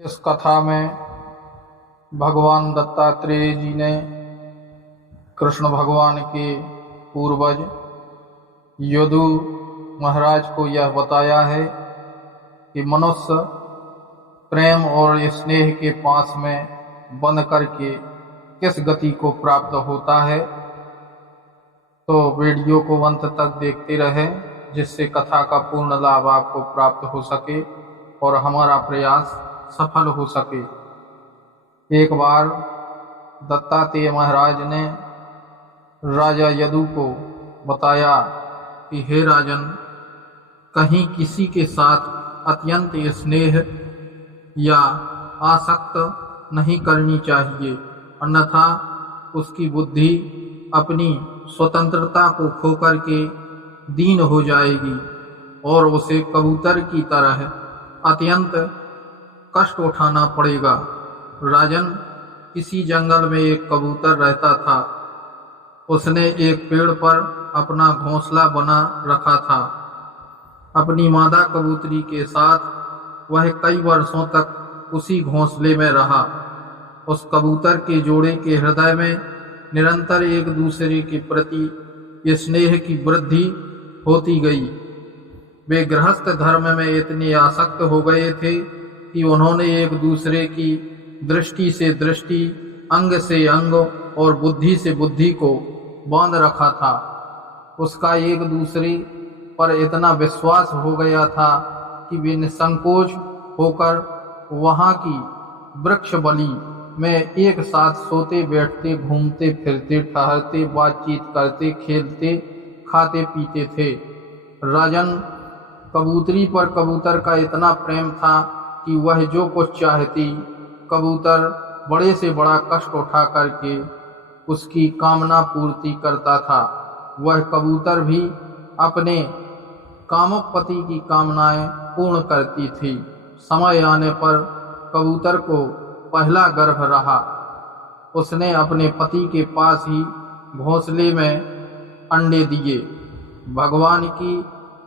इस कथा में भगवान दत्तात्रेय जी ने कृष्ण भगवान के पूर्वज यदु महाराज को यह बताया है कि मनुष्य प्रेम और स्नेह के पास में बंध करके किस गति को प्राप्त होता है। तो वीडियो को अंत तक देखते रहें, जिससे कथा का पूर्ण लाभ आपको प्राप्त हो सके और हमारा प्रयास सफल हो सके। एक बार दत्तात्रेय महाराज ने राजा यदु को बताया कि हे राजन, कहीं किसी के साथ अत्यंत स्नेह या आसक्त नहीं करनी चाहिए, अन्यथा उसकी बुद्धि अपनी स्वतंत्रता को खोकर के दीन हो जाएगी और उसे कबूतर की तरह अत्यंत कष्ट उठाना पड़ेगा। राजन, किसी जंगल में एक कबूतर रहता था। उसने एक पेड़ पर अपना घोंसला बना रखा था। अपनी मादा कबूतरी के साथ वह कई वर्षों तक उसी घोंसले में रहा। उस कबूतर के जोड़े के हृदय में निरंतर एक दूसरे के प्रति स्नेह की वृद्धि होती गई। वे गृहस्थ धर्म में इतने आसक्त हो गए थे कि उन्होंने एक दूसरे की दृष्टि से दृष्टि, अंग से अंग और बुद्धि से बुद्धि को बांध रखा था। उसका एक दूसरे पर इतना विश्वास हो गया था कि वे निसंकोच होकर वहां की वृक्ष बलि में एक साथ सोते बैठते, घूमते फिरते, ठहरते, बातचीत करते, खेलते, खाते पीते थे। राजन, कबूतरी पर कबूतर का इतना प्रेम था कि वह जो कुछ चाहती, कबूतर बड़े से बड़ा कष्ट उठा करके उसकी कामना पूर्ति करता था। वह कबूतर भी अपने कामुक पति की कामनाएं पूर्ण करती थी। समय आने पर कबूतर को पहला गर्भ रहा। उसने अपने पति के पास ही घोंसले में अंडे दिए। भगवान की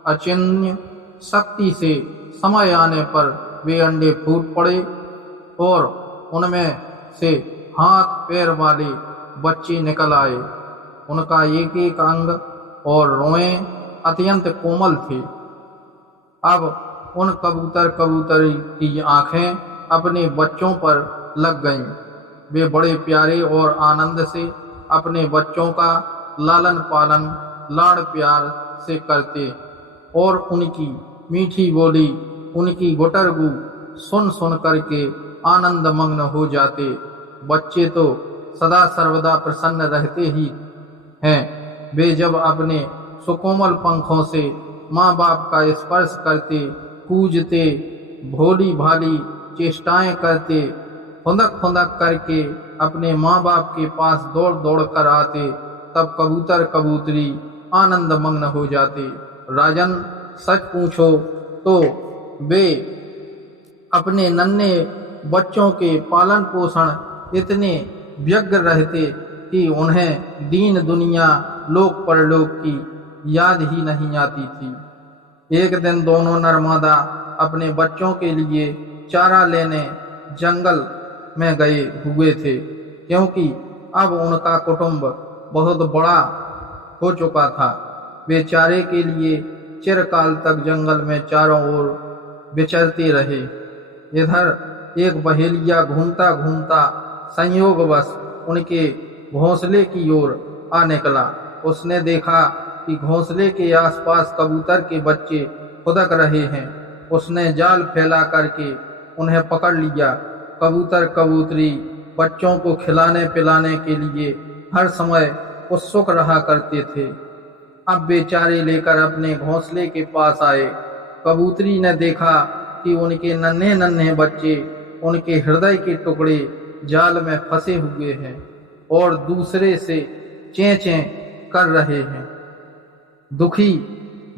अचिन्त्य शक्ति से समय आने पर वे अंडे फूट पड़े और उनमें से हाथ पैर वाले बच्चे निकल आए। उनका एक एक अंग और रोएं अत्यंत कोमल थे। अब उन कबूतरी की आंखें अपने बच्चों पर लग गईं। वे बड़े प्यारे और आनंद से अपने बच्चों का लालन पालन लाड़ प्यार से करते और उनकी मीठी बोली, उनकी गुटरगू सुन सुन करके आनंद मग्न हो जाते। बच्चे तो सदा सर्वदा प्रसन्न रहते ही हैं। वे जब अपने सुकोमल पंखों से माँ बाप का स्पर्श करते, कूजते, भोली भाली चेष्टाएं करते, खुंदक खुंदक करके अपने माँ बाप के पास दौड़ दौड़ कर आते, तब कबूतर कबूतरी आनंद मग्न हो जाते। राजन, सच पूछो तो वे अपने नन्हे बच्चों के पालन पोषण इतने व्यग्र रहते कि उन्हें दीन दुनिया लोक परलोक की याद ही नहीं आती थी। एक दिन दोनों नरमादा अपने बच्चों के लिए चारा लेने जंगल में गए हुए थे, क्योंकि अब उनका कुटुंब बहुत बड़ा हो चुका था। वे चारे के लिए चिरकाल तक जंगल में चारों ओर विचरते रहे। इधर एक बहेलिया घूमता घूमता संयोगवश उनके घोंसले की ओर आ निकला। उसने देखा कि घोंसले के आसपास कबूतर के बच्चे खुदक रहे हैं। उसने जाल फैला करके उन्हें पकड़ लिया। कबूतर कबूतरी बच्चों को खिलाने पिलाने के लिए हर समय उत्सुक रहा करते थे। अब वे चारे लेकर अपने घोंसले के पास आए। कबूतरी ने देखा कि उनके नन्हे नन्हे बच्चे, उनके हृदय के टुकड़े जाल में फंसे हुए हैं और दूसरे से चें चें कर रहे हैं। दुखी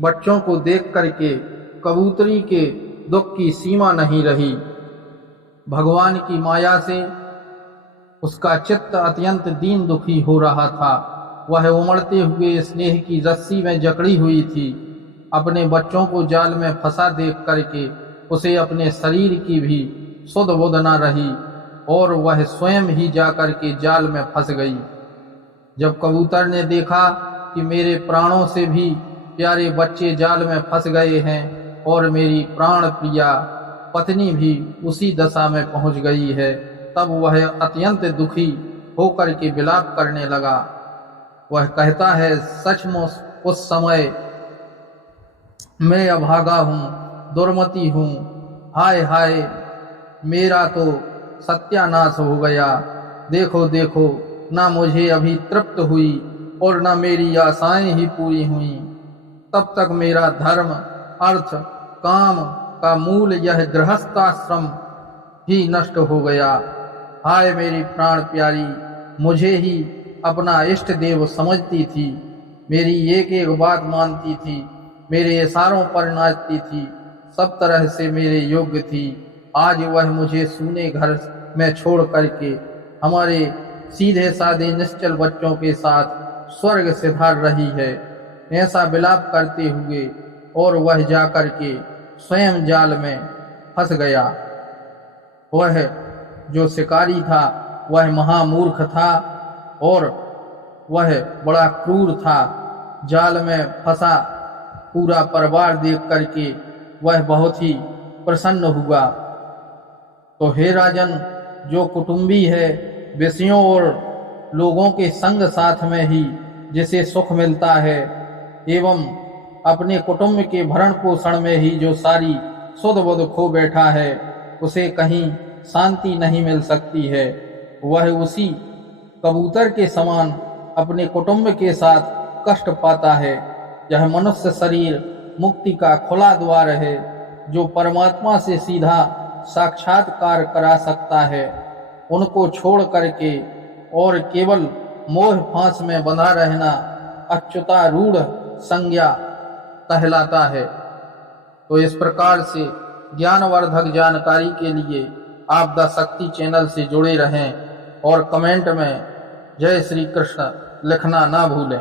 बच्चों को देख करके कबूतरी के दुख की सीमा नहीं रही। भगवान की माया से उसका चित्त अत्यंत दीन दुखी हो रहा था। वह उमड़ते हुए स्नेह की रस्सी में जकड़ी हुई थी। अपने बच्चों को जाल में फंसा देख करके उसे अपने शरीर की भी सुध बुध न रही और वह स्वयं ही जाकर के जाल में फंस गई। जब कबूतर ने देखा कि मेरे प्राणों से भी प्यारे बच्चे जाल में फंस गए हैं और मेरी प्राण प्रिया पत्नी भी उसी दशा में पहुंच गई है, तब वह अत्यंत दुखी होकर के विलाप करने लगा। वह कहता है, सचमुच उस समय मैं अभागा हूँ, दुर्मति हूँ। हाय हाय, मेरा तो सत्यानाश हो गया। देखो देखो, ना मुझे अभी तृप्त हुई और ना मेरी आशाएं ही पूरी हुई। तब तक मेरा धर्म, अर्थ, काम का मूल यह गृहस्थाश्रम ही नष्ट हो गया। हाय मेरी प्राण प्यारी, मुझे ही अपना इष्ट देव समझती थी, मेरी एक एक बात मानती थी, मेरे इशारों पर नाचती थी, सब तरह से मेरे योग्य थी। आज वह मुझे सूने घर में छोड़ करके हमारे सीधे साधे निश्चल बच्चों के साथ स्वर्ग सिधार रही है। ऐसा विलाप करते हुए और वह जाकर के स्वयं जाल में फंस गया। वह जो शिकारी था वह महामूर्ख था और वह बड़ा क्रूर था। जाल में फंसा पूरा परिवार देख करके वह बहुत ही प्रसन्न हुआ। तो हे राजन, जो कुटुंबी है, विषयों और लोगों के संग साथ में ही जिसे सुख मिलता है एवं अपने कुटुंब के भरण पोषण में ही जो सारी सुध बुध खो बैठा है, उसे कहीं शांति नहीं मिल सकती है। वह उसी कबूतर के समान अपने कुटुंब के साथ कष्ट पाता है। यह मनुष्य शरीर मुक्ति का खुला द्वार है, जो परमात्मा से सीधा साक्षात्कार करा सकता है। उनको छोड़ करके और केवल मोह फांस में बंधा रहना अच्युतारूढ़ संज्ञा कहलाता है। तो इस प्रकार से ज्ञानवर्धक जानकारी के लिए आप द शक्ति चैनल से जुड़े रहें और कमेंट में जय श्री कृष्ण लिखना ना भूलें।